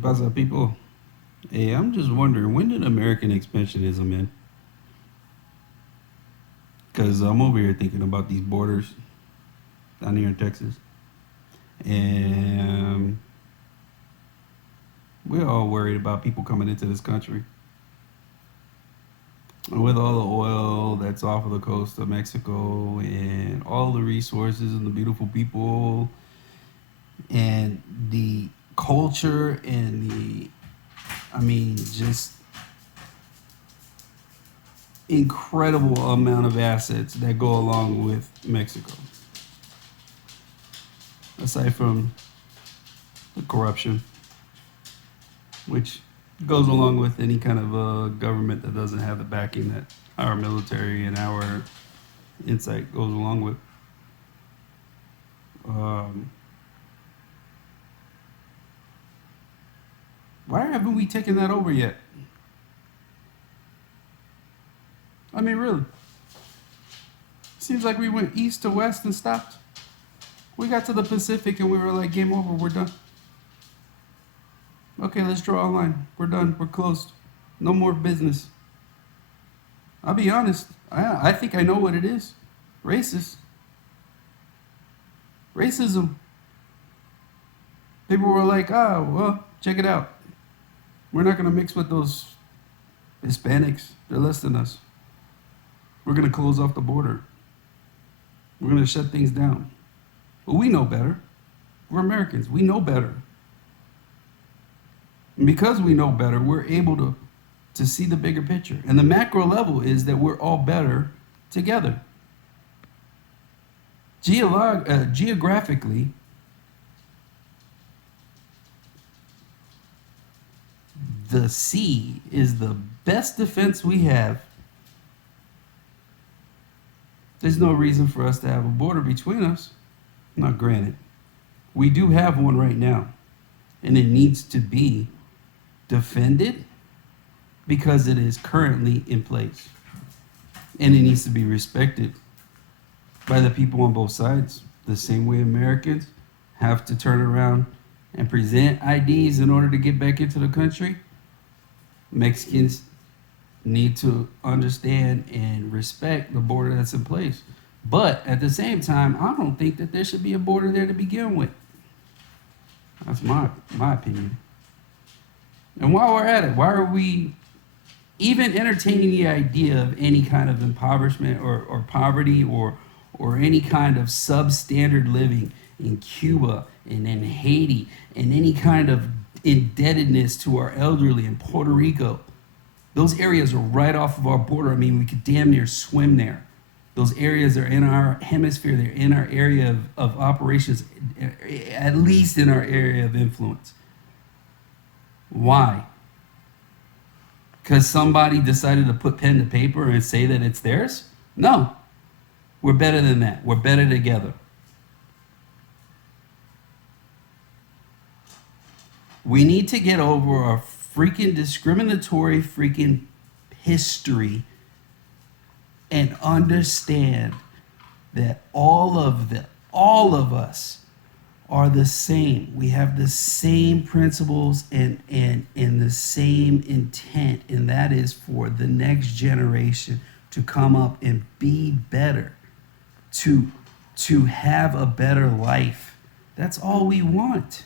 ¿Qué pasa, people? Hey, I'm just wondering, when did American expansionism end? Because I'm over here thinking about these borders down here in Texas. And we're all worried about people coming into this country. And with all the oil that's off of the coast of Mexico and all the resources and the beautiful people and the culture and just incredible amount of assets that go along with Mexico. Aside from the corruption, which goes along with any kind of government that doesn't have the backing that our military and our insight goes along with. Why haven't we taken that over yet? I mean, really. Seems like we went east to west and stopped. We got to the Pacific and we were like, game over, we're done. Okay, let's draw a line. We're done. We're closed. No more business. I'll be honest. I think I know what it is. Racist. Racism. People were like, well, check it out. We're not going to mix with those Hispanics. They're less than us. We're going to close off the border. We're going to shut things down. But we know better. We're Americans. We know better. And because we know better, we're able to see the bigger picture. And the macro level is that we're all better together. Geographically, the sea is the best defense we have. There's no reason for us to have a border between us. Not granted. We do have one right now, and it needs to be defended because it is currently in place. And it needs to be respected by the people on both sides. The same way Americans have to turn around and present IDs in order to get back into the country, Mexicans need to understand and respect the border that's in place. But at the same time, I don't think that there should be a border there to begin with. That's my opinion. And while we're at it, why are we even entertaining the idea of any kind of impoverishment or poverty or any kind of substandard living in Cuba and in Haiti and any kind of indebtedness to our elderly in Puerto Rico? Those areas are right off of our border. I mean, we could damn near swim there. Those areas are in our hemisphere. They're in our area of operations, at least in our area of influence. Why? Because somebody decided to put pen to paper and say that it's theirs? No. We're better than that. We're better together. We need to get over our freaking discriminatory freaking history and understand that all of us are the same. We have the same principles and the same intent, and that is for the next generation to come up and be better, to have a better life. That's all we want.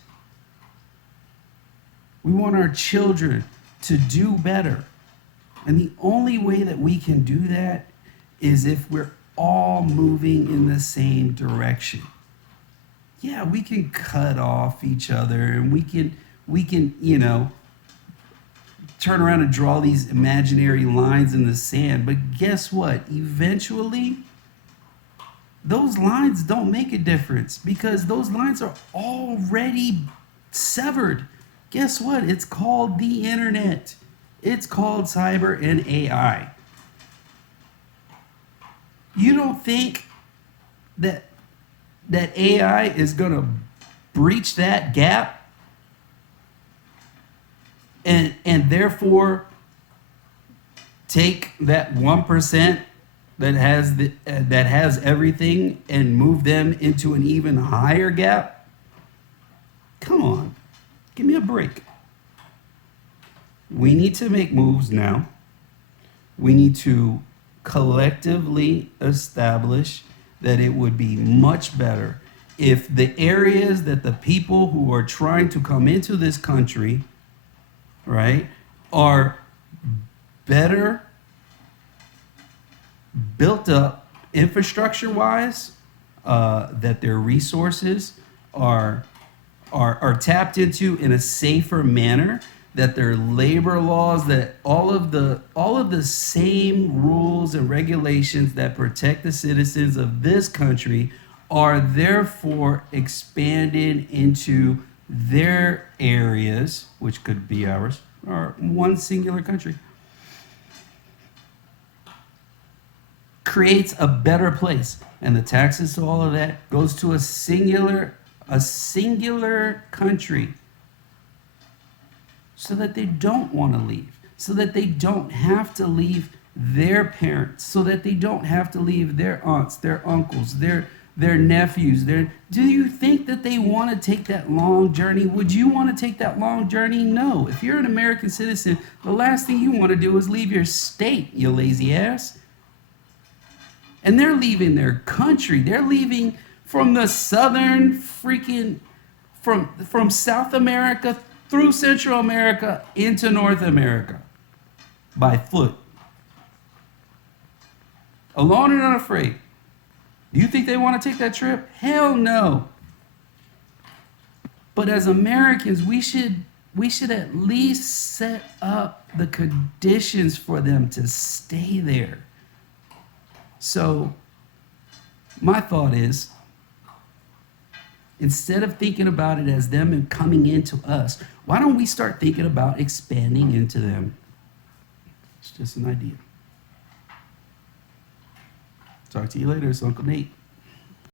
We want our children to do better. And the only way that we can do that is if we're all moving in the same direction. Yeah, we can cut off each other and we can, turn around and draw these imaginary lines in the sand. But guess what? Eventually, those lines don't make a difference because those lines are already severed. Guess what? It's called the internet. It's called cyber and AI. You don't think that AI is going to breach that gap and therefore take that 1% that has everything and move them into an even higher gap? Come on. Give me a break. We need to make moves now. We need to collectively establish that it would be much better if the areas that the people who are trying to come into this country, right, are better built up infrastructure wise, that their resources are, are tapped into in a safer manner, that their labor laws, that all of the same rules and regulations that protect the citizens of this country are therefore expanded into their areas, which could be ours, or one singular country, creates a better place. And the taxes to all of that goes to a singular country, so that they don't want to leave, so that they don't have to leave their parents, so that they don't have to leave their aunts, their uncles, their nephews. Do you think that they want to take that long journey? Would you want to take that long journey? No. If you're an American citizen, the last thing you want to do is leave your state, you lazy ass. And they're leaving their country. They're leaving from the southern freaking, from South America through Central America into North America by foot. Alone and unafraid. Do you think they want to take that trip? Hell no. But as Americans, we should at least set up the conditions for them to stay there. So my thought is, instead of thinking about it as them coming into us, why don't we start thinking about expanding into them? It's just an idea. Talk to you later. It's Uncle Nate.